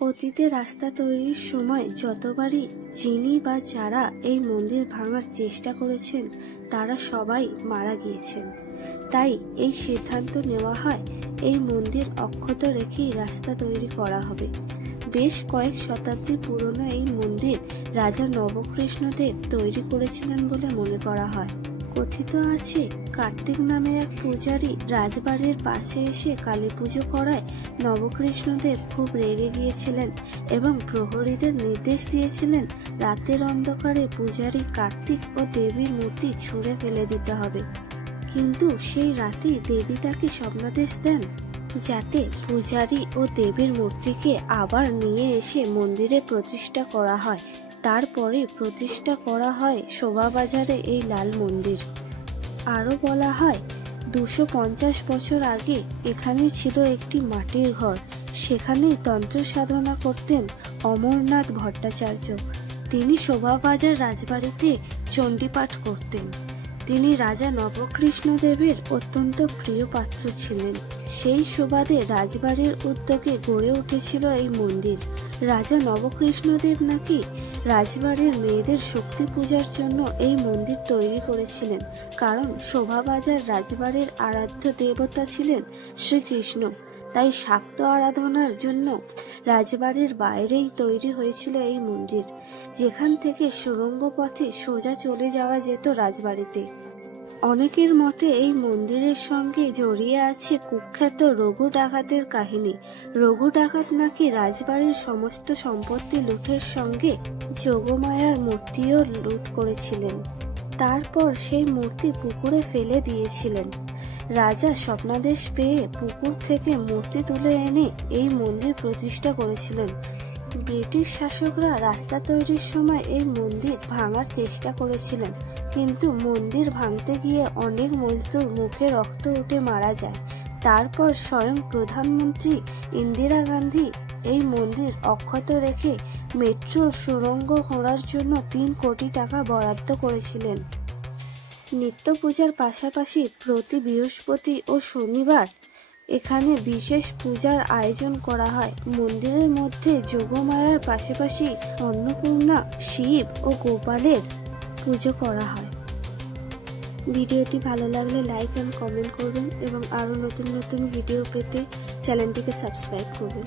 অতীতে রাস্তা তৈরির সময় যতবারই যিনি বা যারা এই মন্দির ভাঙার চেষ্টা করেছেন তারা সবাই মারা গিয়েছেন। তাই এই সিদ্ধান্ত নেওয়া হয় এই মন্দির অক্ষত রেখেই রাস্তা তৈরি করা হবে। বেশ কয়েক শতাব্দী পুরনো এই মন্দির রাজা নবকৃষ্ণদেব তৈরি করেছিলেন বলে মনে করা হয়। কথিত আছে কার্তিক নামের এক পূজারী রাজবাড়ির পাশে এসে কালী পুজো করায় নবকৃষ্ণদেব খুব রেগে গিয়েছিলেন এবং প্রহরীদের নির্দেশ দিয়েছিলেন রাতের অন্ধকারে পূজারী কার্তিক ও দেবীর মূর্তি ছুঁড়ে ফেলে দিতে হবে। কিন্তু সেই রাতেই দেবী তাকে স্বপ্নাদেশ দেন যাতে পূজারী ও দেবীর মূর্তিকে আবার নিয়ে এসে মন্দিরে প্রতিষ্ঠা করা হয়। তারপরে প্রতিষ্ঠা করা হয় শোভাবাজারে এই লাল মন্দির। আরও বলা হয় 250 বছর আগে এখানে ছিল একটি মাটির ঘর। সেখানেই তন্ত্র সাধনা করতেন অমরনাথ ভট্টাচার্য। তিনি শোভাবাজার রাজবাড়িতে চণ্ডীপাঠ করতেন। তিনি রাজা নবকৃষ্ণদেবের অত্যন্ত প্রিয় পাত্র ছিলেন। সেই সুবাদে রাজবাড়ির উদ্যোগে গড়ে উঠেছিল এই মন্দির। রাজা নবকৃষ্ণদেব নাকি রাজবাড়ির মেয়েদের শক্তি পূজার জন্য এই মন্দির তৈরি করেছিলেন, কারণ শোভাবাজার রাজবাড়ির আরাধ্য দেবতা ছিলেন শ্রীকৃষ্ণ। তাই শাক্ত আরাধনার জন্য রাজবাড়ির বাইরেই তৈরি হয়েছিল এই মন্দির, যেখান থেকে সুড়ঙ্গ পথে সোজা চলে যাওয়া যেত রাজবাড়িতে। অনেকের মতে এই মন্দিরের সঙ্গে জড়িয়ে আছে কুখ্যাত রঘু ডাকাতের কাহিনী। রঘু ডাকাত নাকি রাজবাড়ির সমস্ত সম্পত্তি লুটের সঙ্গে যোগমায়ার মূর্তিও লুট করেছিলেন। তারপর সেই মূর্তি পুকুরে ফেলে দিয়েছিলেন। রাজা স্বপ্নাদেশ পেয়ে পুকুর থেকে মূর্তি তুলে এনে এই মন্দির প্রতিষ্ঠা করেছিলেন। ব্রিটিশ শাসকরা রাস্তা তৈরির সময় এই মন্দির ভাঙার চেষ্টা করেছিলেন, কিন্তু মন্দির ভাঙতে গিয়ে অনেক মজদুর মুখে রক্ত উঠে মারা যায়। তারপর স্বয়ং প্রধানমন্ত্রী ইন্দিরা গান্ধী এই মন্দির অক্ষত রেখে মেট্রোর সুড়ঙ্গ খোঁড়ার জন্য 3 কোটি টাকা বরাদ্দ করেছিলেন। নিত্য পূজার পাশাপাশি প্রতি বৃহস্পতি ও শনিবার এখানে বিশেষ পূজার আয়োজন করা হয়। মন্দিরের মধ্যে যোগমায়ার পাশাপাশি অন্নপূর্ণা, শিব ও গোপালের পুজো করা হয়। ভিডিওটি ভালো লাগলে লাইক এন্ড কমেন্ট করবেন এবং আরও নতুন নতুন ভিডিও পেতে চ্যানেলটিকে সাবস্ক্রাইব করবেন।